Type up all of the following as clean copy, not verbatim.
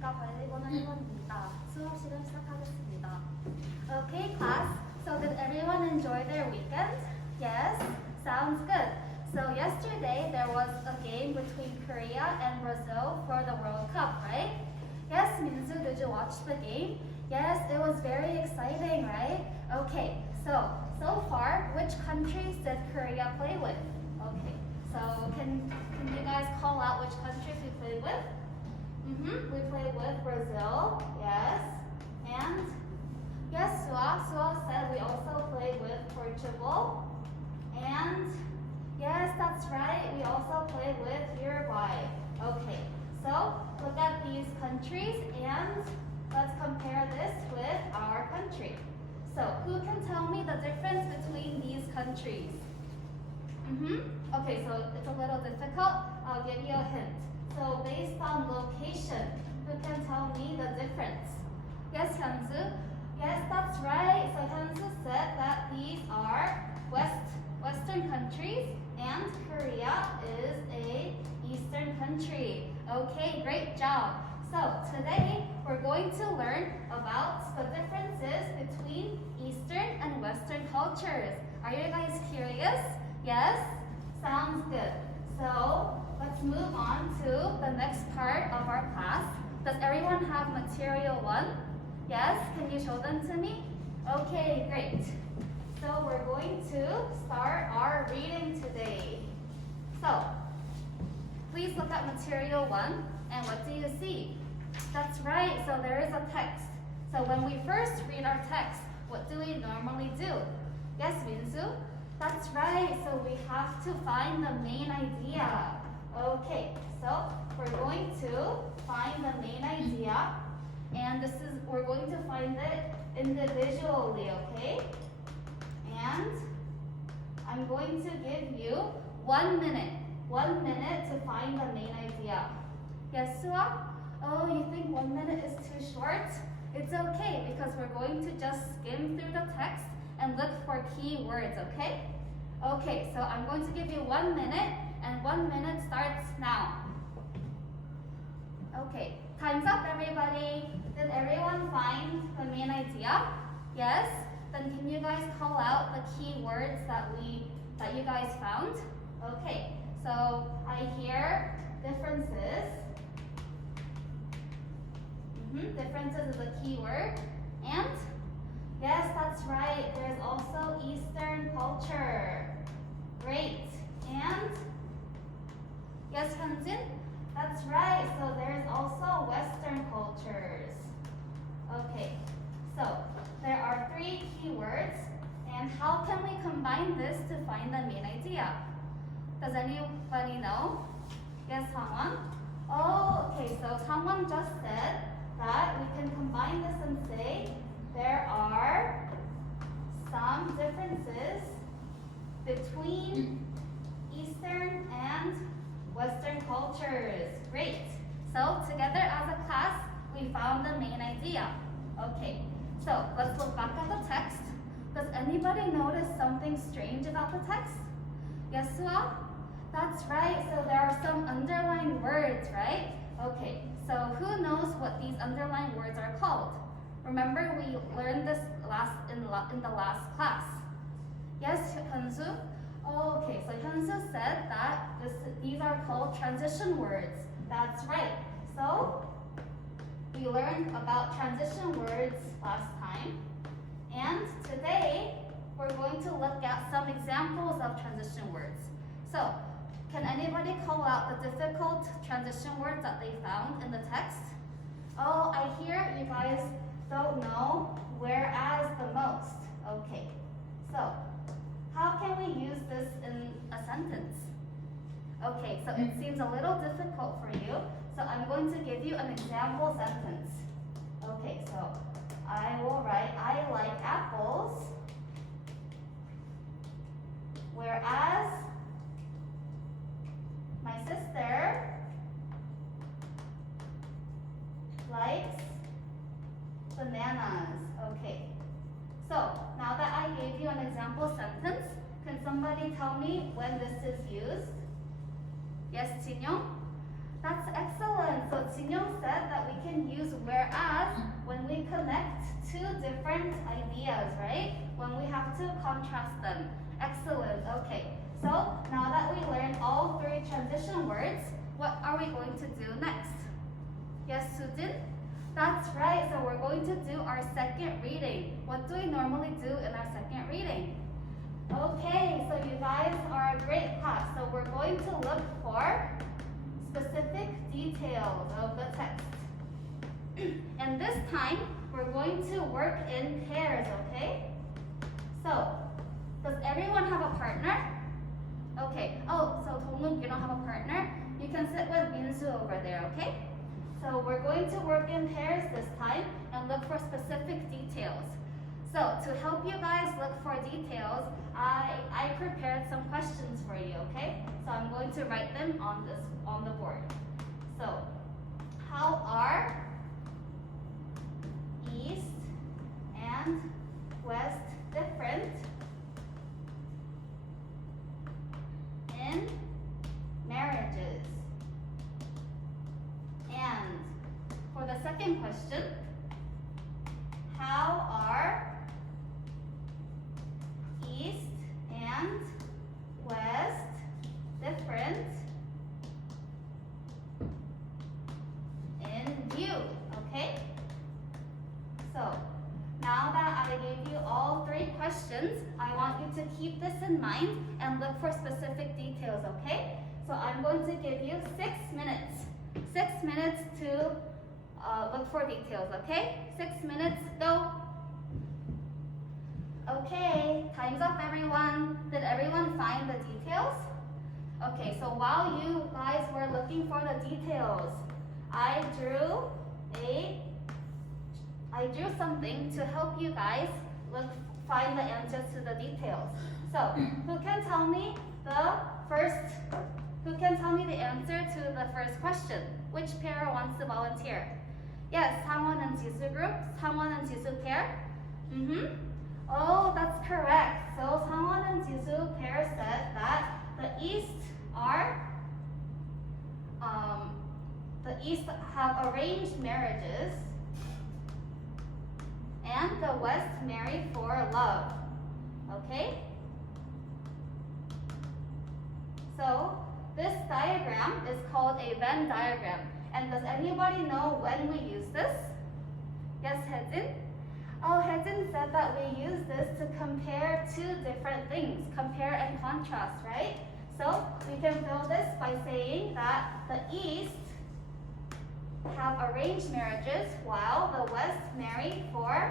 안녕하십니까. 관리본을 1번입니다. 수업실연 시작하겠습니다. Okay, class. So did everyone enjoy their weekend? Yes? Sounds good. So yesterday there was a game between Korea and Brazil for the World Cup, right? Yes, Minsu, did you watch the game? Yes, it was very exciting, right? Okay, so far, which countries did Korea play with? Okay, so can you guys call out which countries we played with? We played with Brazil, yes. And yes, Sua said we also played with Portugal. And yes, that's right, we also played with Uruguay. Okay, so look at these countries and let's compare this with our country. So who can tell me the difference between these countries? Okay, so it's a little difficult. I'll give you a hint. So based on location, who can tell me the difference? Yes, Hyunsu? Yes, that's right. So Hyunsu said that these are Western countries and Korea is a Eastern country. Okay, great job. So today we're going to learn about the differences between Eastern and Western cultures. Are you guys curious? Yes? Sounds good. So let's move on to the next part of our class. Does everyone have material 1? Yes? Can you show them to me? Okay, great. So we're going to start our reading today. So please look at material 1 and what do you see? That's right, so there is a text. So when we first read our text, what do we normally do? Yes, Minsu? That's right, so we have to find the main idea. Okay, so we're going to find the main idea and we're going to find it individually, okay? And I'm going to give you 1 minute. 1 minute to find the main idea. Yes, Sua? Oh, you think 1 minute is too short? It's okay because we're going to just skim through the text and look for key words, okay? Okay, so I'm going to give you 1 minute and 1 minute starts now. Okay, time's up everybody. Did everyone find the main idea? Yes? Then can you guys call out the key words that you guys found? Okay, so I hear differences. Differences is a key word. And yes, that's right. There's also Eastern culture. Great. And yes, Hanjin? That's right. So there's also Western cultures. Okay. So there are 3 key words. And how can we combine this to find the main idea? Does anybody know? Yes, Sangwon? Oh, okay. So Sangwon just said that we can combine this and say there are some differences between Eastern and Western cultures. Great. So together as a class, we found the main idea. Okay, so let's look back at the text. Does anybody notice something strange about the text? Yes, Sua? That's right. So there are some underlined words, right? Okay, so who knows what these underlined words are called? Remember we learned this in the last class. Yes, Hyunsu? Oh, okay, so Hyunsu said that these are called transition words. That's right. So we learned about transition words last time. And today we're going to look at some examples of transition words. So can anybody call out the difficult transition words that they found in the text? Oh, I hear you guys don't know whereas the most. Okay, so how can we use this in a sentence? Okay, so it seems a little difficult for you. So I'm going to give you an example sentence. Okay, so I will write, I like apples, whereas my sister likes bananas. Okay. So now that I gave you an example sentence, can somebody tell me when this is used? Yes, Jinyoung? That's excellent. So Jinyoung said that we can use whereas when we connect two different ideas, right? When we have to contrast them. Excellent. Okay. So now that we learned all three transition words, what are we going to do next? Yes, Sujin? That's right. So we're going to do our second reading. What do we normally do in our second reading? Okay, so you guys are a great class. So we're going to look for specific details of the text. And this time, we're going to work in pairs, okay? So, does everyone have a partner? Okay. Oh, so Dongnuk, you don't have a partner? You can sit with Minsu over there, okay? So we're going to work in pairs this time and look for specific details. So to help you guys look for details, I prepared some questions for you, okay? So I'm going to write them on the board. So, how are East and West different in marriages? And for the second question, how are East and West different in view? Okay? So, now that I gave you all three questions, I want you to keep this in mind and look for specific details, okay? So I'm going to give you 6 minutes. 6 minutes to look for details, okay? 6 minutes, go. Okay, time's up, everyone. Did everyone find the details? Okay, so while you guys were looking for the details, I drew something to help you guys find the answers to the details. So, who can tell me the answer to the first question? Which pair wants to volunteer? Yes, Sangwon and Jisoo group. Sangwon and Jisoo pair. Oh, that's correct. So Sangwon and Jisoo pair said that the East have arranged marriages and the West marry for love. Okay? So this diagram is called a Venn diagram. And does anybody know when we use this? Yes, Hejin? Oh, Hejin said that we use this to compare two different things, compare and contrast, right? So we can fill this by saying that the East have arranged marriages while the West marry for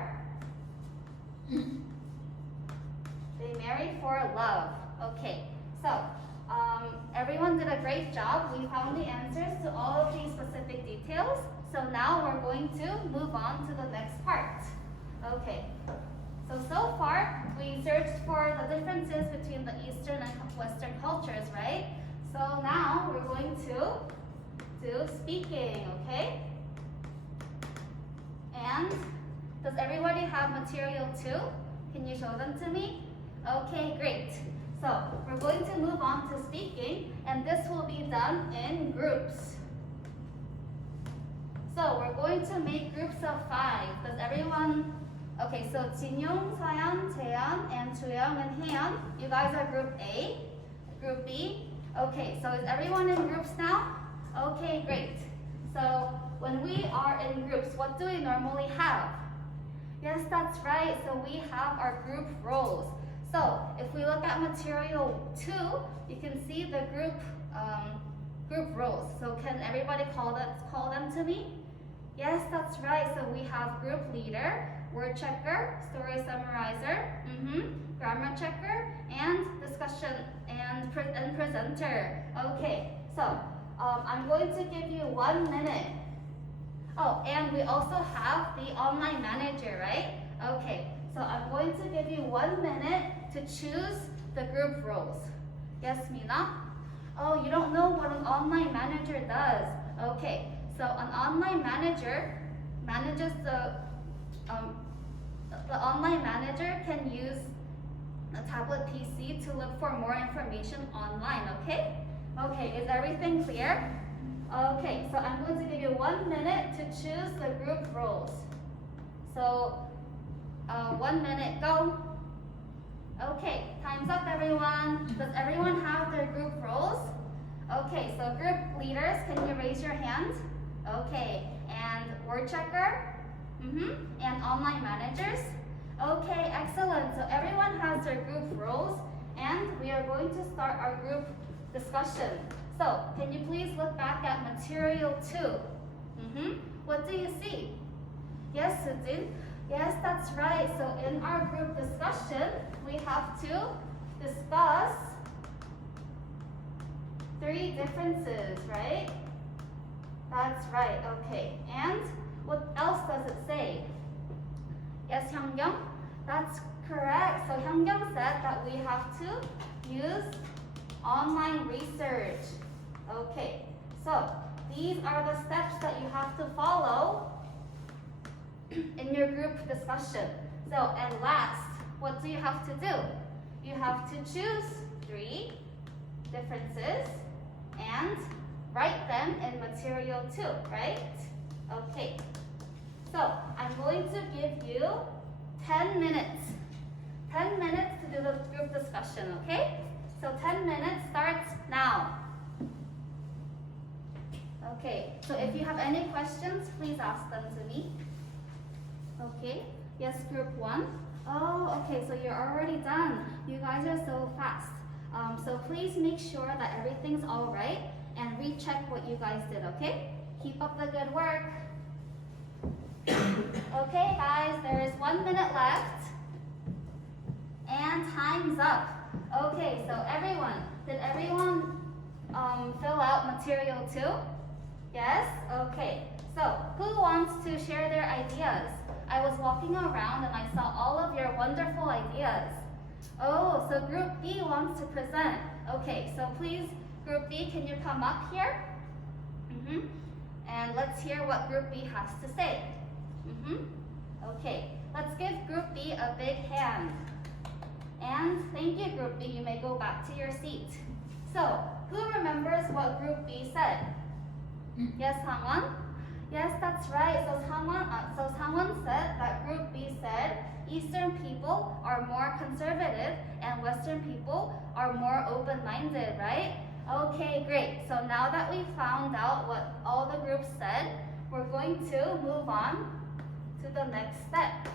love. Okay, so everyone did a great job. We found the answers to all of these specific details. So now we're going to move on to the next part. Okay, so far we searched for the differences between the Eastern and Western cultures, right? So now we're going to do speaking, okay? And does everybody have material too? Can you show them to me? Okay, great. So we're going to move on to speaking, and this will be done in groups. So we're going to make groups of 5. Does everyone? Okay, so Jinyoung, Soyeon, Jaeyeon, and Juyoung and Haeyeon, you guys are group A, group B. Okay, so is everyone in groups now? Okay, great. So when we are in groups, what do we normally have? Yes, that's right. So we have our group roles. So if we look at material 2, you can see the group roles. So can everybody call them to me? Yes, that's right. So we have group leader, word checker, story summarizer, grammar checker, and discussion and presenter. Okay, so I'm going to give you 1 minute. Oh, and we also have the online manager, right? Okay, so I'm going to give you 1 minute to choose the group roles. Yes, Mina? Oh, you don't know what an online manager does. Okay, so an online manager manages the online manager can use a tablet PC to look for more information online, okay? Okay, is everything clear? Okay, so I'm going to give you 1 minute to choose the group roles. So 1 minute, go. Okay, time's up everyone. Does everyone have their group roles? Okay, so group leaders, can you raise your hand? Okay, and word checker? And online managers? Okay, excellent. So everyone has their group roles and we are going to start our group discussion. So, can you please look back at material 2? What do you see? Yes, Sujin? Yes, that's right. So in our group discussion, we have to discuss 3 differences, right? That's right, okay. And what else does it say? Yes, Hyungyung? That's correct. So Hyungyung said that we have to use online research. Okay, so these are the steps that you have to follow in your group discussion. So, and last, what do you have to do? You have to choose 3 differences and write them in material 2, right? Okay, so I'm going to give you 10 minutes. 10 minutes to do the group discussion, okay? So 10 minutes starts now. Okay, so if you have any questions, please ask them to me. Okay, yes, group 1. Oh, okay, so you're already done. You guys are so fast. So please make sure that everything's all right and recheck what you guys did, okay? Keep up the good work. Okay, guys, there is 1 minute left. And time's up. Okay, so everyone, did everyone fill out material 2? Yes? Okay. So, who wants to share their ideas? I was walking around and I saw all of your wonderful ideas. Oh, so Group B wants to present. Okay, so please, Group B, can you come up here? And let's hear what Group B has to say. Okay, let's give Group B a big hand. And thank you, Group B. You may go back to your seat. So, who remembers what Group B said? Yes, Hangwon? Yes, that's right. So Sangwon said that Group B said Eastern people are more conservative and Western people are more open-minded, right? Okay, great. So now that we found out what all the groups said, we're going to move on to the next step.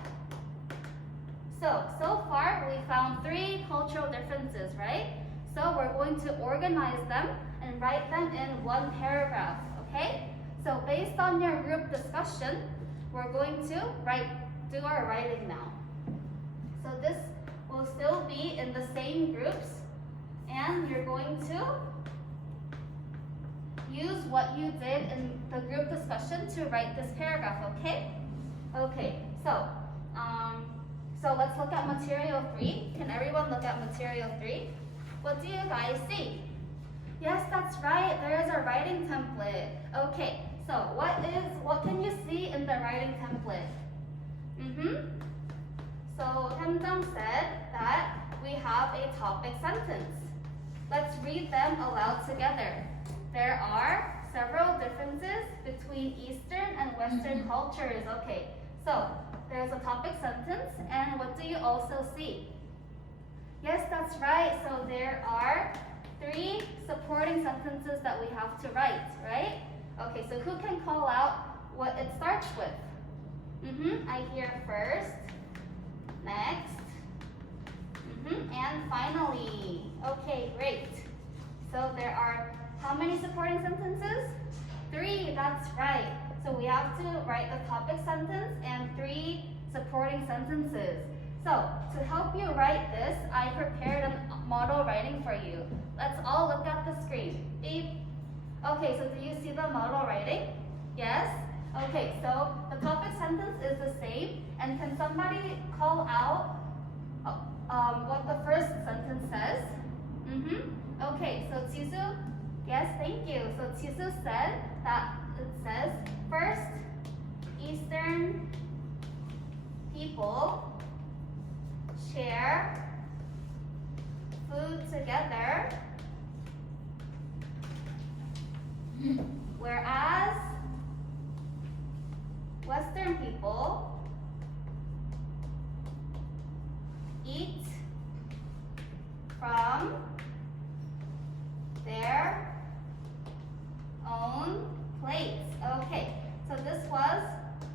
So far we found 3 cultural differences, right? So we're going to organize them and write them in 1 paragraph, okay? So based on your group discussion, we're going to do our writing now. So this will still be in the same groups, and you're going to use what you did in the group discussion to write this paragraph, okay? Okay, so let's look at material 3. Can everyone look at material 3? What do you guys see? Yes, that's right. There is a writing template. Okay, so what can you see in the writing template? So Hyunjung said that we have a topic sentence. Let's read them aloud together. There are several differences between Eastern and Western cultures. Okay, so there's a topic sentence, and what do you also see? Yes, that's right. So there are 3 supporting sentences that we have to write, right? Okay, so who can call out what it starts with? I hear first, next, and finally. Okay, great. So there are how many supporting sentences? 3, that's right. So we have to write the topic sentence and 3 supporting sentences. So to help you write this, I prepared a model writing for you. Let's all look at the screen. Beep. Okay, so do you see the model writing? Yes? Okay, so the topic sentence is the same. And can somebody call out what the first sentence says? Okay, so Chisu, yes, thank you. So Chisu said that it says, first, Eastern people share food together, Western people eat from their own plates. Okay, so this was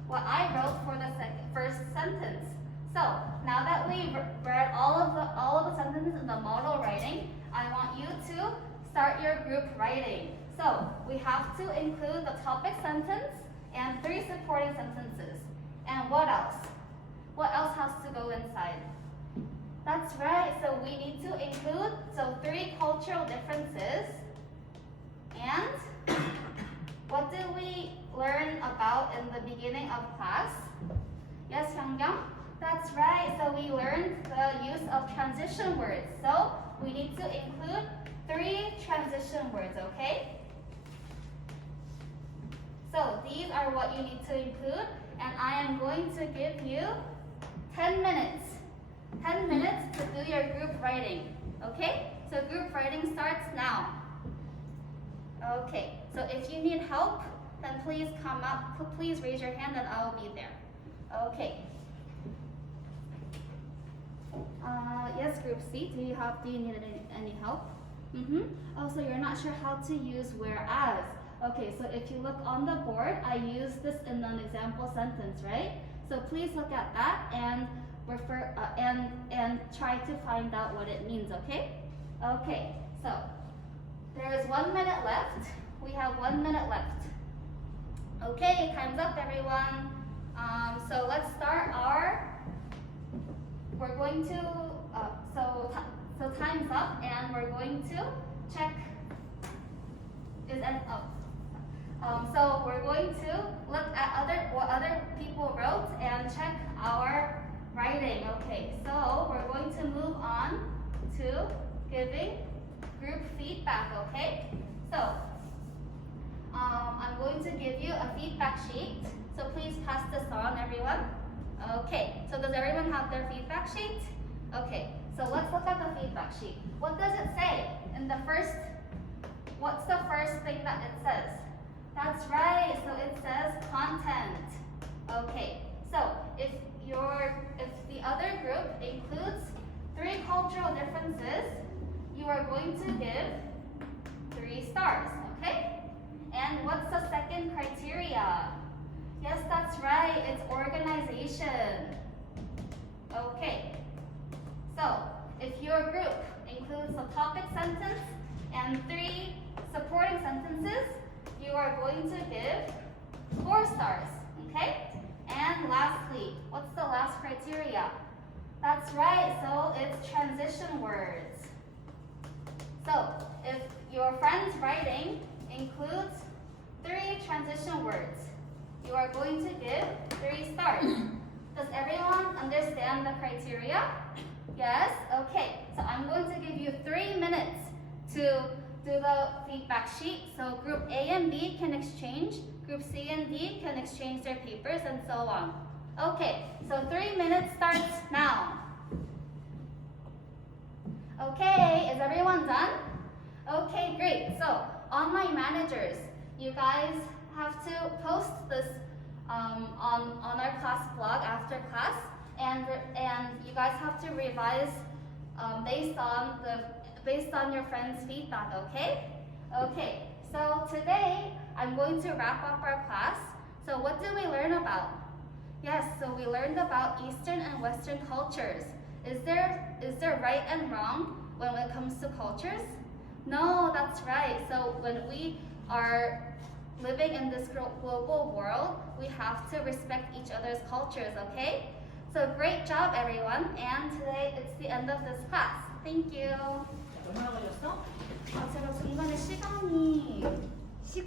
what I wrote for the first sentence. So now that we read all of the sentences in the model writing, I want you to start your group writing. So we have to include the topic sentence and 3 supporting sentences. And what else? What else has to go inside? That's right, so we need to include 3 cultural differences. And what did we learn about in the beginning of class? Yes, Hyungyang? That's right, so we learned the use of transition words. So we need to include 3 transition words, okay? So these are what you need to include, and I am going to give you 10 minutes. 10 minutes to do your group writing, okay? So group writing starts now. Okay, so if you need help, then please come up, please raise your hand and I will be there. Okay. Yes, group C, do you need any help? Oh, so you're not sure how to use whereas. Okay, so if you look on the board, I use this in an example sentence, right? So please look at that and refer and try to find out what it means, okay? Okay, so there is 1 minute left. We have 1 minute left. Okay, time's up, everyone. So let's start we're going to, so time's up, and we're going to check, so we're going to look at what other people wrote and check our writing. Okay, so we're going to move on to giving group feedback, okay? So, I'm going to give you a feedback sheet, so please pass this on, everyone. Okay, so does everyone have their feedback sheet? Okay, so let's look at the feedback sheet. What does it say? What's the first thing that it says? That's right, so it says content. Okay, so if the other group includes 3 cultural differences, you are going to give 3 stars, okay? And what's the second criteria? Yes, that's right, it's organization. Okay, so if your group includes a topic sentence and 3 supporting sentences, you are going to give 4 stars, okay? And lastly, what's the last criteria? That's right, so it's transition words. So if your friend's writing includes 3 transition words, you are going to give 3 stars. Does everyone understand the criteria? Yes? Okay, so I'm going to give you 3 minutes to do the feedback sheet. So group A and B can exchange, group C and D can exchange their papers, and so on. Okay, so 3 minutes starts now. Okay, is everyone done? Okay, great. So online managers, you guys have to post this on our class blog after class, and you guys have to revise based on your friends' feedback, okay? Okay, so today I'm going to wrap up our class. So what did we learn about? Yes, so we learned about Eastern and Western cultures. Is there right and wrong when it comes to cultures? No, that's right. So when we are living in this global world, we have to respect each other's cultures, okay? So great job, everyone. And today it's the end of this class. Thank you. 얼마나 걸렸어? 제가 중간에 시간이